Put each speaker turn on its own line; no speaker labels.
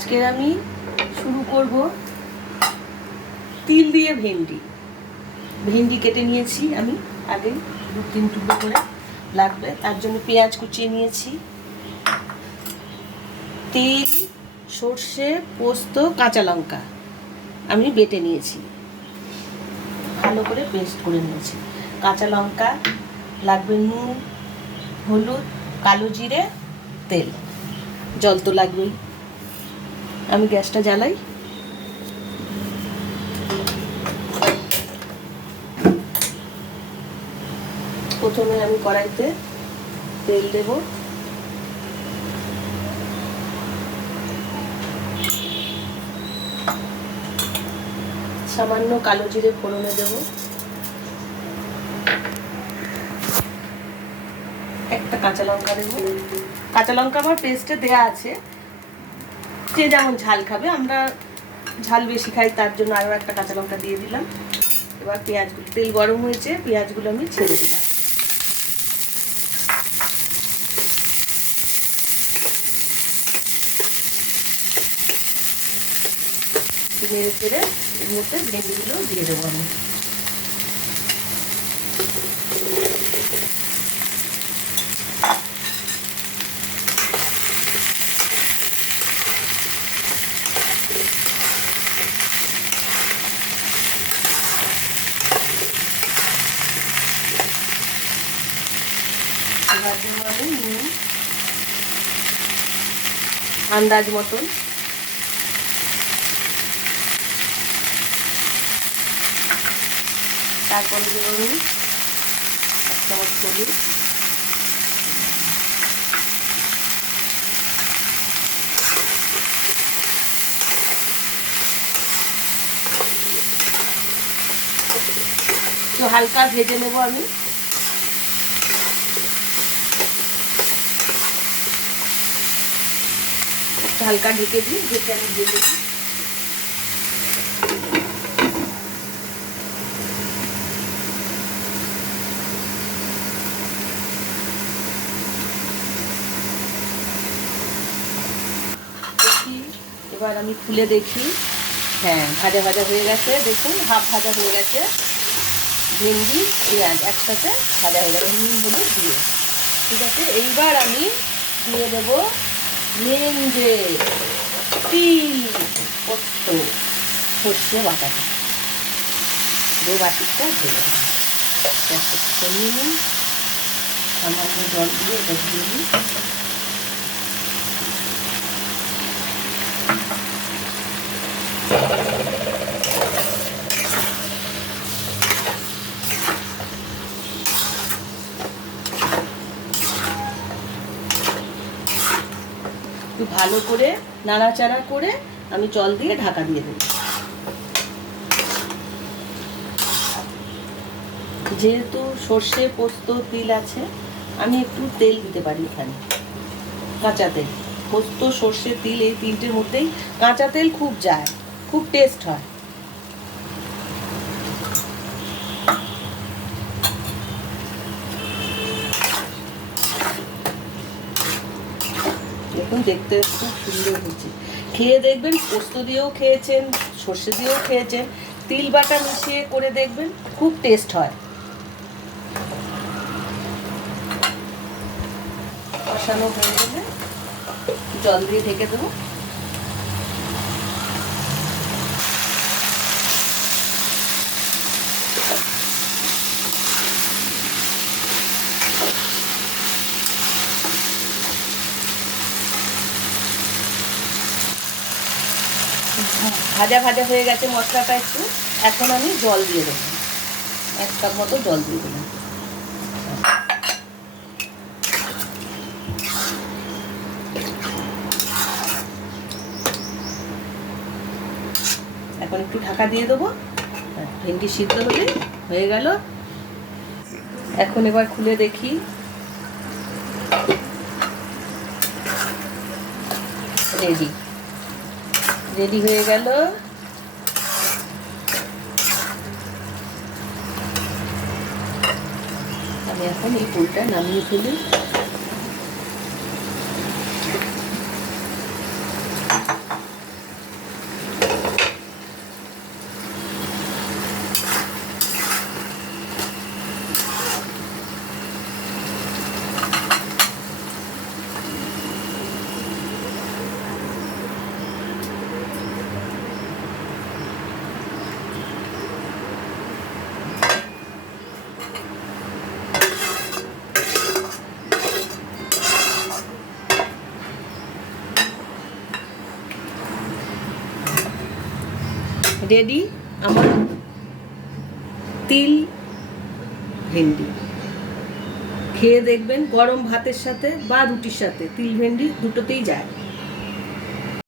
আজকের আমি শুরু করব তিল দিয়ে ভেন্ডি। ভেন্ডি কেটে নিয়েছি আমি, আগে দু তিন টুকরো করে লাগবে। তার জন্য পেঁয়াজ কুচিয়ে নিয়েছি। তিল, সর্ষে, পোস্ত, কাঁচা লঙ্কা আমি বেটে নিয়েছি। ভালো করে পেস্ট করে নিয়েছি। কাঁচা লঙ্কা, লাগবে নুন, হলুদ, কালো জিরে, তেল। জল তো লাগবেই। আমি গ্যাসটা জ্বালাই। প্রথমে আমি কড়াইতে তেল দেব। সামান্য কালো জিরে ফোড়নে দেব। একটা কাঁচা লঙ্কা দেবো। কাঁচা লঙ্কা আমার পেস্টে দেয়া আছে। যে যেমন ঝাল খাবে, আমরা ঝাল বেশি খাই, তার জন্য আরও একটা কাঁচা লঙ্কা দিয়ে দিলাম। এবার পেঁয়াজগুলো, তেল গরম হয়েছে, পেঁয়াজগুলো আমি ছেড়ে দিলাম। নেড়ে এর মধ্যে ভেন্ডিগুলো দিয়ে দেবো আমি। আমি নুন আন্দাজ মতন। তারপরে দেবো আমি এক চামচ হলুদ হালকা ভেজে নেব আমি। একটু হালকা ঢেকে দিই, ঢেকে আমি দিয়ে দিই এবার আমি খুলে দেখি। হ্যাঁ ভাজা ভাজা হয়ে গেছে। দেখুন, হাফ ভাজা হয়ে গেছে। ভেন্ডি, পেঁয়াজ একসাথে ভাজা হয়ে গেছে, নুন, হলুদ দিয়ে। ঠিক আছে, এইবার আমি দিয়ে দেবো লেঞ্জে তিল পোস্ত সর্ষে বাটাটা যে বাটিটা গ্যাসটা কমিয়ে নিন সামান্য জল দিয়ে একটু ভালো করে নাড়াচাড়া করে আমি জল দিয়ে ঢাকা দিয়ে দেব। যেহেতু সর্ষে, পোস্ত, তিল আছে, আমি একটু তেল দিতে পারি এখানে। কাঁচা তেল। পোস্ত, সর্ষে, তিল এই তিনটের মধ্যেই কাঁচা তেল খুব যায়, খুব টেস্ট হয়। দেখতে খুব সুন্দর হয়েছে। খেয়ে দেখবেন, পোস্ত দিয়েও খেয়েছেন, সর্ষে দিয়েও খেয়েছেন। তিল বাটা মিশিয়ে করে দেখবেন, খুব টেস্ট হয়। কষানো হয়ে গেলে জল দিয়ে ঢেকে দেবো। ভাজা ভাজা হয়ে গেছে মশলাটা একটু, এখন আমি জল দিয়ে দেবো। এক কাপ মতো জল দিয়ে দিলাম এখন একটু ঢাকা দিয়ে দেবো। ভেন্ডি সিদ্ধ হলে, হয়ে গেল। এখন এবার খুলে দেখি। রেডি রেডি হয়ে গেল। আমি এখন এই ফুলটা নামিয়ে ফেলি। রেডি আমার তিল ভেন্ডি। খেয়ে দেখবেন, গরম ভাতের সাথে বা রুটির সাথে তিল ভেন্ডি দুটোতেই যায়।